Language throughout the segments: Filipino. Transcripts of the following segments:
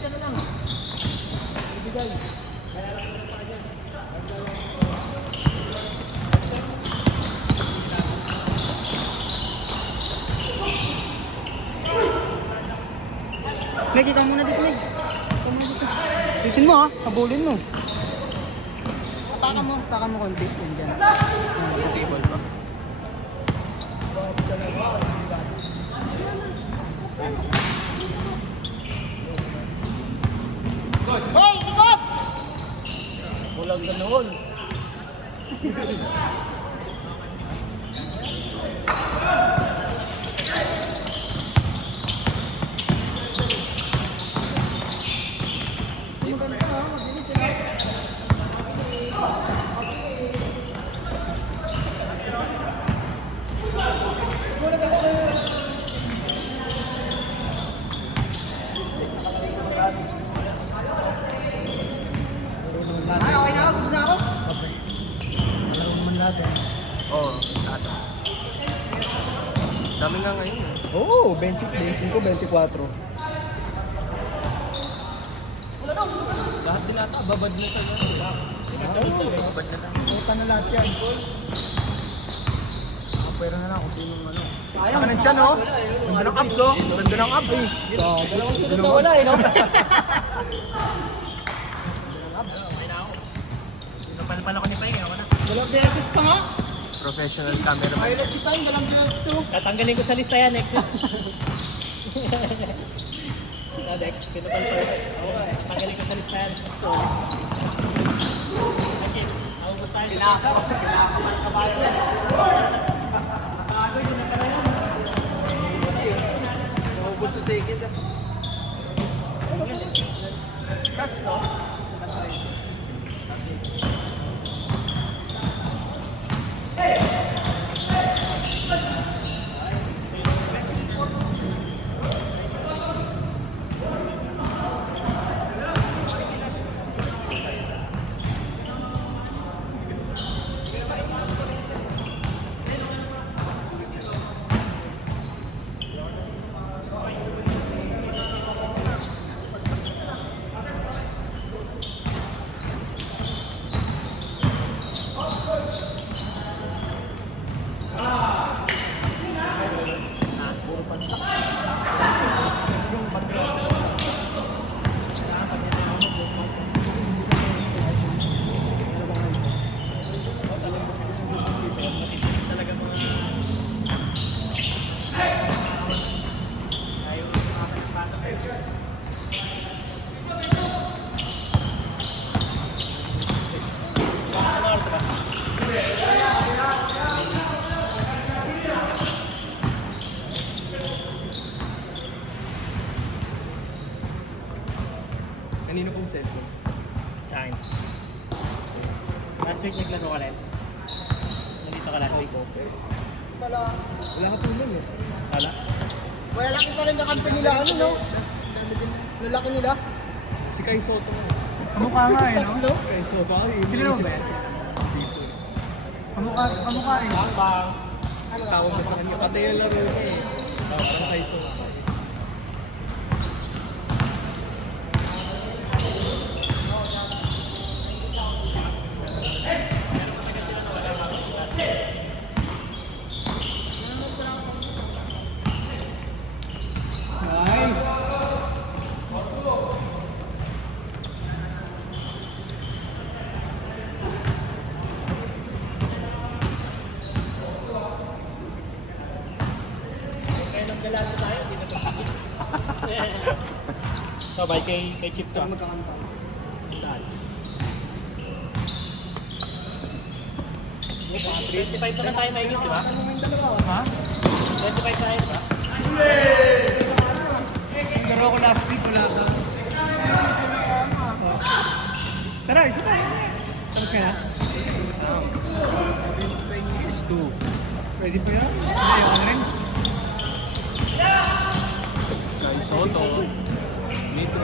Meg, ikaw muna dito, Meg. Ikaw muna dito. Isin mo ha, kabulin mo. Taka mo konti. Diyan. Stable ba? Hoy, ikot! Walang ganoon. Okay na ako, gusto na ako. Laro naman natin. Oo, tato. Dami nga ngayon eh. Oo, 25 ko, 24. Lahat din ata, babad na sa yan. Babad na lang. Puta na lahat yan. Pwera na lang kung sino ano. Ayaw na dyan, oh. Ganda ng abs oh. Ganda ng abs eh. Dalawang sunod na wala, eh, no? Pinapalpal ako ni Pai, ako na. Dalawang beses pa nga. Professional cameraman. Ayun na si Tan, dalawang beses, oh. Tatanggalin ko sa lista yan, next. Next, pinapal ko. Tatanggalin ko sa lista yan. So, okay. Ako gusto tayo. Kinakaman ka ba yun? Kasi, naubos sa second, ah. Cash, no? Kanino pong cellphone? Sa akin. Last week naglaro ka rin. Nandito ka last week. Wala. Wala ka po nun eh. Wala. Malaki pa rin kakampi nila, ano, no? Lalaki nila. Si Kai Soto nga. Kamukha nga, eh, no? Si Kai Soto. Kilala mo ba yan? Kamukha, eh. Tawag ko sa kanya. Katay yung laro niya eh. Parang Kai Soto. So, bye kay Chip to. Magkakanta. 25 na tayo mahigit, di ba? Ha? 25 na tayo, di ba? Laro ko last week, wala ka. Tara, isa tayo. Tapos ka na? Cheers to. Ready pa yan? Hindi, ako rin. Kai Soto. Dito.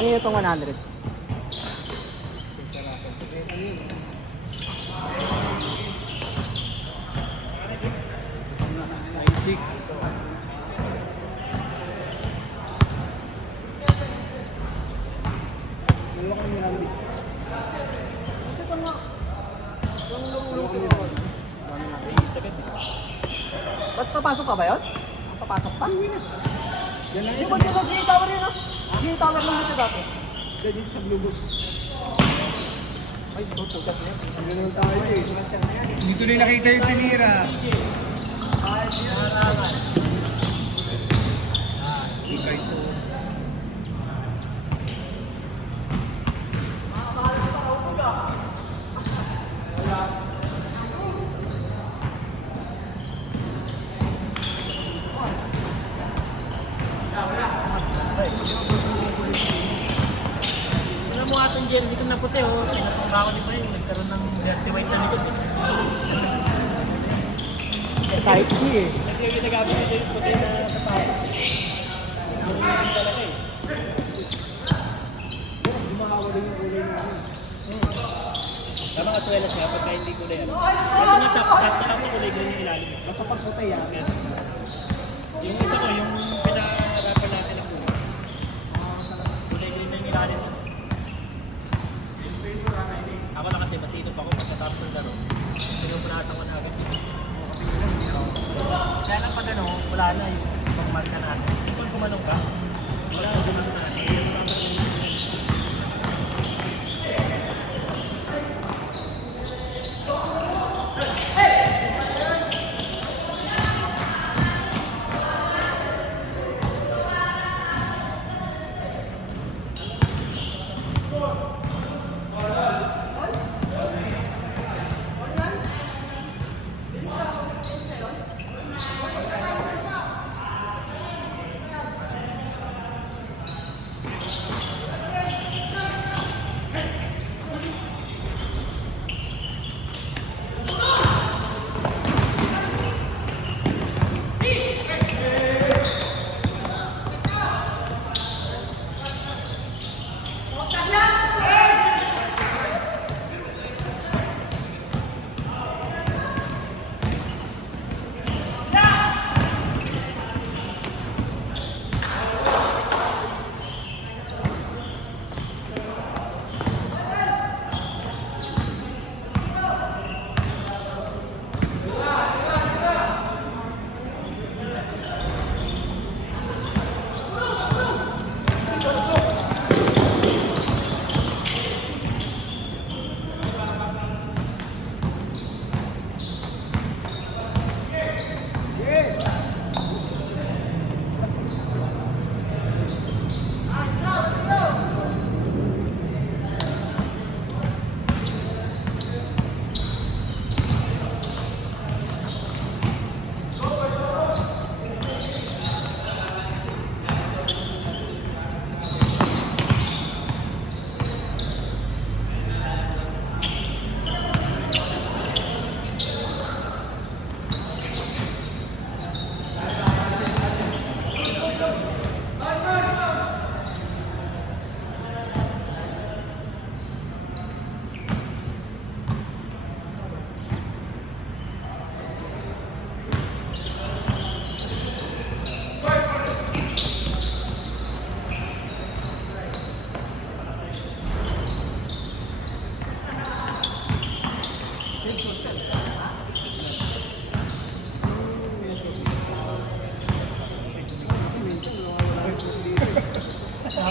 Ano yung itong 100? Ba't papasok pa ba yun? Papasok pa? Yan lang Yung ba't yung G tower yun ah? G tower lang ito dati. Dito sa Blue Book. Ay, sugat na yun. Ganun tayo eh. Hindi ko rin nakita yung tinira. Guys, so... Alam mo atong jersey ko na puti oh. Pinapang ako di pa yun. Nagkaroon ng dirty white na likod. Type C eh. Nagagamit nito yung puti na sapatos. Pinapang talaga eh. Gumahawa din yung kulay na ano. Tama ka suwelas nga pagka hindi kulay ano. Ito nga sakto lang na kulay green yung ilalim. Basta pag puti ah. Yung isa ko, yung pinaharapan natin ng kulay. Kulay green na yung ilalim. Ako na kasi masito pa ako pagkatapos ng laro. Pinupunasan ko na agad. Kaya lang pag ano, wala na yung pagmarka natin. Kung kumanong ka, wala na gumanong natin.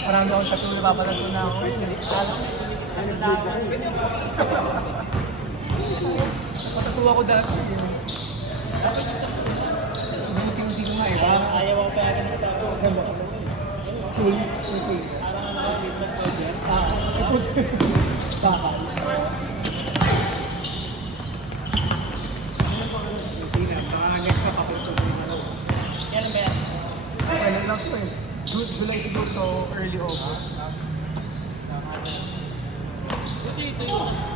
Parang doon sa tuloy papalag ko na ako. Patatuwa ko dati. Hindi ko nga eh. Ayaw ako kaya ka sa ako. Cool. Okay. Parang ang mga fitness soldier. Baka. Next na papunta ko yung ano. Yan ang kaya. Ano lang ko eh. July siguro to early August. Ito yun.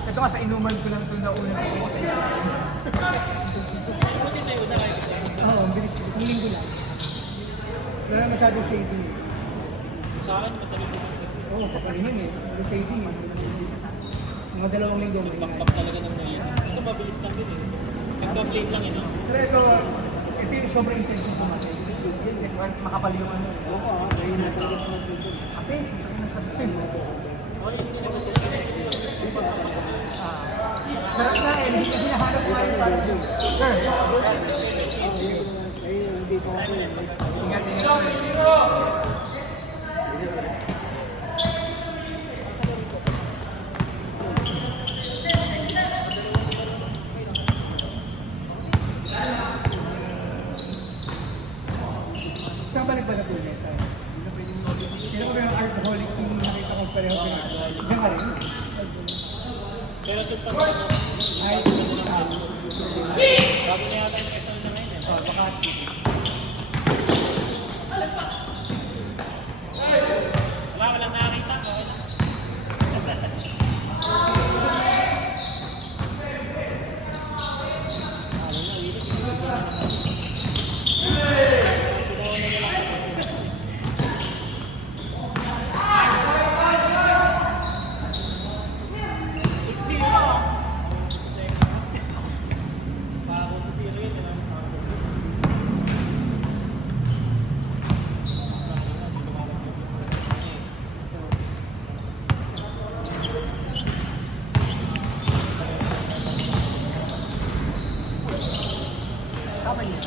Ito nga sa inuman ko lang ito na una ko. Ito yun na kayo. Oo, ang bilis. Isang linggo lang. Wala masyado shading. Sa akin, matagal ko. Oo, papalingan eh. Rotating eh. Mga 2 linggo may Bakbak talaga ng ngayon. Ito mabilis lang din eh. Nagpa-plate lang yun. Pero ito yung sobrang intense ng pumatay. Yan, makapal yung ano. Oo, ayun na talaga sa mag-video. Ate, sarap na eh, hindi kasi nahanap ko yung parang sir, ayun, hindi ko ako yun. Ingat, ingat. Saan balik ba na po niya? Sino ko ba yung alcoholic yung nakita ko pareho ko na? Diyan ka rin? Pero ito pa Ay, bago na yata yung personal na ngayon eh. baka Walang nakakita. Okay lang. Bago sa zero yun, yun ang tama niya.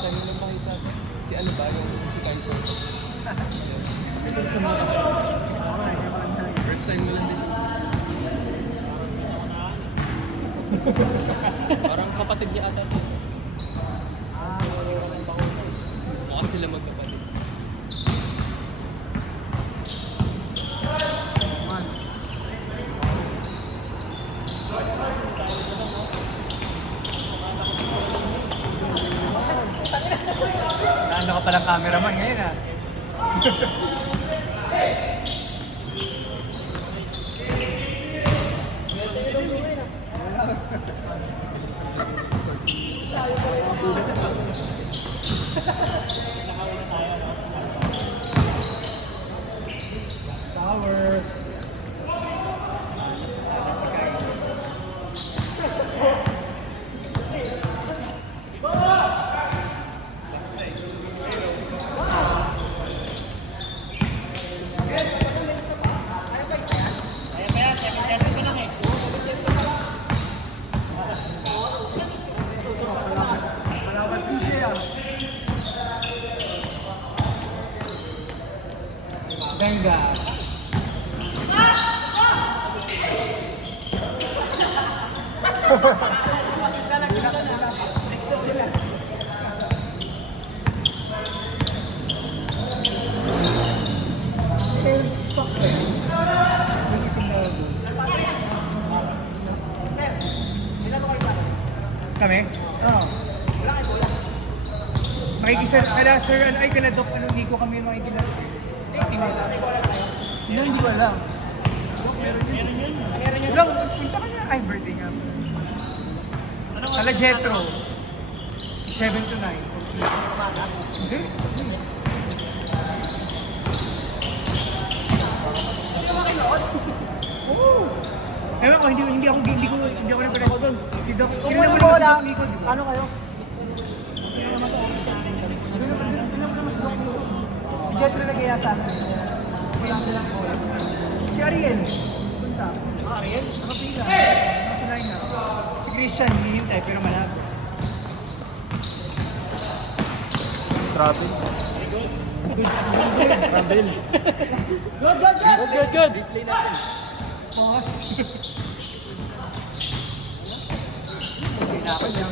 Kanina makita si ano ba, yung si Kaiser. First time mo lang din siya. Parang kapatid niya ata. Baka sila magkapatid. Ano ka palang cameraman ngayon ah? Tower. Malawas CJ ah. Benga. Kami? Oo. Makikisa, kala sir, ano, ay kala Doc, ano, hindi ko kami makikila. Hindi ko alam. Meron yun. Lang, punta ka na. Ay, birthday nga. Kala Jetro. 7 to 9. Hindi. Oo. Ewan ko, hindi ako nagpapanood doon. Si Doc, Kung mo lang, ano kayo? Si Jetro nag-iya sa akin. Si Ariel. Punta. Ariel? Nakapila. Nasa line na. Si Christian, hinihintay pero malabo. Travel. Travel. Good! Replay natin. Pause. Pinakot niya.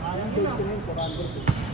Parang date ko na yun, 400.